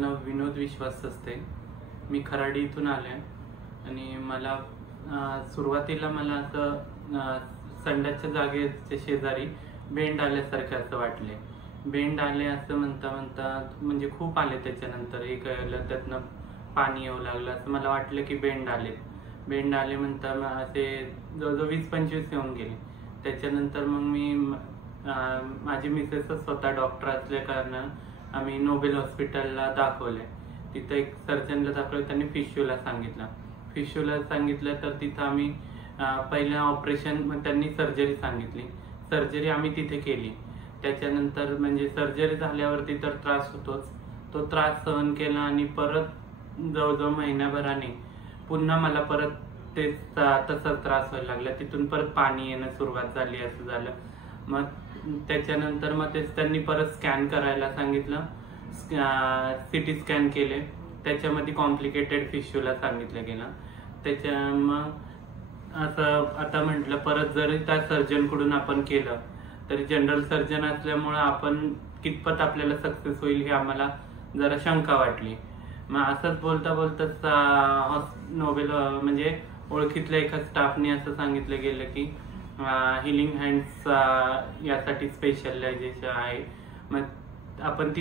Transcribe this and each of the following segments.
माझं नाव विनोद विश्वास असते। मी खराडी इथून आले आणि मला सुरुवातीला मला असं संडासच्या जागेच्या शेजारी बेंड आल्यासारखे असं वाटले। बेंड आले असं म्हणता म्हणता म्हणजे खूप आले, त्याच्यानंतर एक त्यातनं पाणी येऊ लागलं असं मला वाटलं की बेंड आले म्हणता असे जवळजवळ 20-25 येऊन गेले। त्याच्यानंतर मग मी माझी मिसेस स्वतः डॉक्टर असल्या कारणानं आम्ही नोबेल हॉस्पिटलला दाखवले। तिथं एक सर्जनला दाखवलं, त्यांनी फिश्यूला सांगितलं तर तिथं आम्ही पहिलं ऑपरेशन, मग त्यांनी सर्जरी सांगितली। सर्जरी आम्ही तिथे केली। त्याच्यानंतर म्हणजे सर्जरी झाल्यावरती तर त्रास होतोच, तो त्रास सहन केला आणि परत जवळजवळ महिन्याभराने पुन्हा मला परत ते तसाच त्रास व्हायला लागला। तिथून परत पाणी येणं सुरुवात झाली, असं झालं। मग त्याच्यानंतर मग तेच त्यांनी परत स्कॅन करायला सांगितलं, सिटी स्कॅन केले, त्याच्यामध्ये कॉम्प्लिकेटेड फिश्यूला सांगितलं गेलं। त्याच्या मग असं आता म्हटलं परत जरी त्या सर्जनकडून आपण केलं तरी जनरल सर्जन असल्यामुळं आपण कितपत आपल्याला सक्सेस होईल हे आम्हाला जरा शंका वाटली। मग असंच बोलता बोलता नोबेल म्हणजे ओळखीतल्या एका स्टाफने असं सांगितलं गेलं की हिलिंग हँड्स यासाठी स्पेशलायझेशन आहे, मग आपण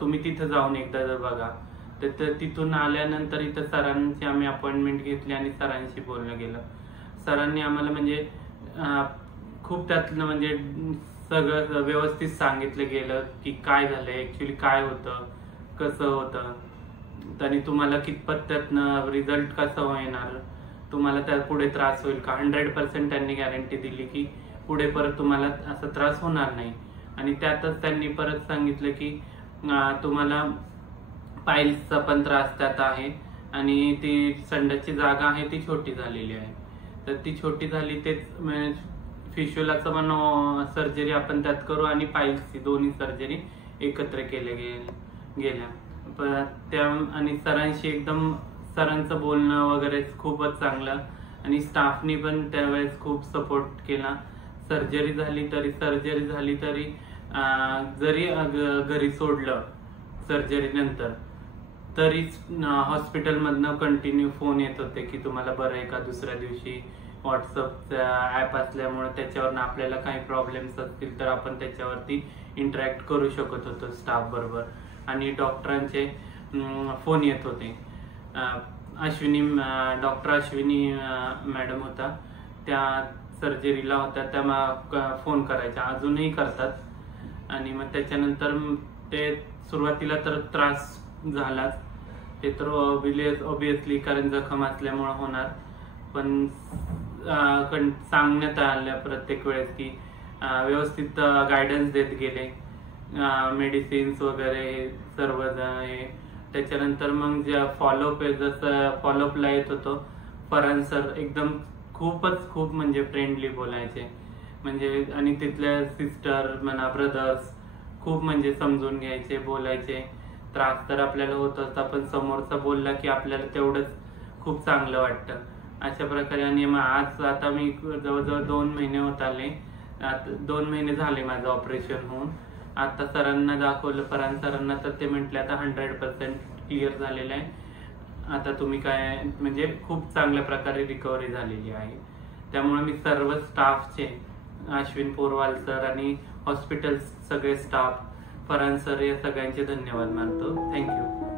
तुम्ही तिथं जाऊन एकदा बघा। तर तिथून आल्यानंतर इथं सरांची आम्ही अपॉइंटमेंट घेतली आणि सरांशी बोलणं गेलं। सरांनी आम्हाला म्हणजे खूप त्यातलं म्हणजे सगळं व्यवस्थित सांगितलं गेलं की काय झालंय, ऍक्च्युली काय होतं, कसं होतं, आणि तुम्हाला कितपत त्यातनं रिझल्ट कसं येणार, तुम्हाला त्या पुढे त्रास होईल का। 100% त्यांनी गॅरंटी दिली की पुढे परत तुम्हाला असा त्रास होणार नाही। आणि त्यातच त्यांनी परत सांगितलं की तुम्हाला पाईल्सचा पण त्रास त्यात आहे आणि ती संडासची जागा आहे ती छोटी झालेली आहे, तर ती छोटी झाली तेच फिश्यूलाचं पण सर्जरी आपण त्यात करू आणि पाईल्सची दोन्ही सर्जरी एकत्र केल्या गेल्या। त्या आणि सरांचं बोलणं वगैरे खूपच चांगलं आणि स्टाफनी पण त्यावेळेस खूप सपोर्ट केला। सर्जरी झाली तरी जरी घरी सोडलं सर्जरी नंतर तरी हॉस्पिटलमधनं कंटिन्यू फोन येत होते की तुम्हाला बरं आहे का। दुसऱ्या दिवशी व्हॉट्सअपचा ऍप असल्यामुळे त्याच्यावर आपल्याला काही प्रॉब्लेम्स असतील तर आपण त्याच्यावरती इंटरॅक्ट करू शकत होतो स्टाफ बरोबर। आणि डॉक्टरांचे फोन येत होते। डॉक्टर अश्विनी मॅडम होता, त्या सर्जरीला होत्या, त्या फोन करायच्या, अजूनही करतात। आणि मग त्याच्यानंतर ते सुरुवातीला तर त्रास झालाच, ते तर ऑब्विसली कारण जखम असल्यामुळे होणार, पण सांगण्यात आलं प्रत्येक वेळेस की व्यवस्थित गायडन्स देत गेले, मेडिसिन्स वगैरे सर्व हे। त्याच्यानंतर मग जे फॉलोअप आहे, जसं फॉलोअपला येत होतो फरहान सर एकदम खूप म्हणजे फ्रेंडली बोलायचे, म्हणजे आणि तिथल्या सिस्टर म्हणा ब्रदर्स खूप म्हणजे समजून घ्यायचे, बोलायचे। त्रास तर आपल्याला होत असता पण समोरचा बोलला की आपल्याला तेवढंच खूप चांगलं वाटतं, अशा प्रकारे। आणि मग आज आता मी जवळजवळ 2 महिने होत आले, 2 महिने झाले माझं ऑपरेशन होऊन। आता सरांना दाखवलं, फरहान सरांना, तर ते म्हटले आता 100% क्लिअर झालेलं आहे, आता तुम्ही काय म्हणजे खूप चांगल्या प्रकारे रिकव्हरी झालेली आहे। त्यामुळे मी सर्व स्टाफचे, अश्विन पोरवाल सर आणि हॉस्पिटल सगळे स्टाफ, फरहान सर, या सगळ्यांचे धन्यवाद मानतो। थँक्यू।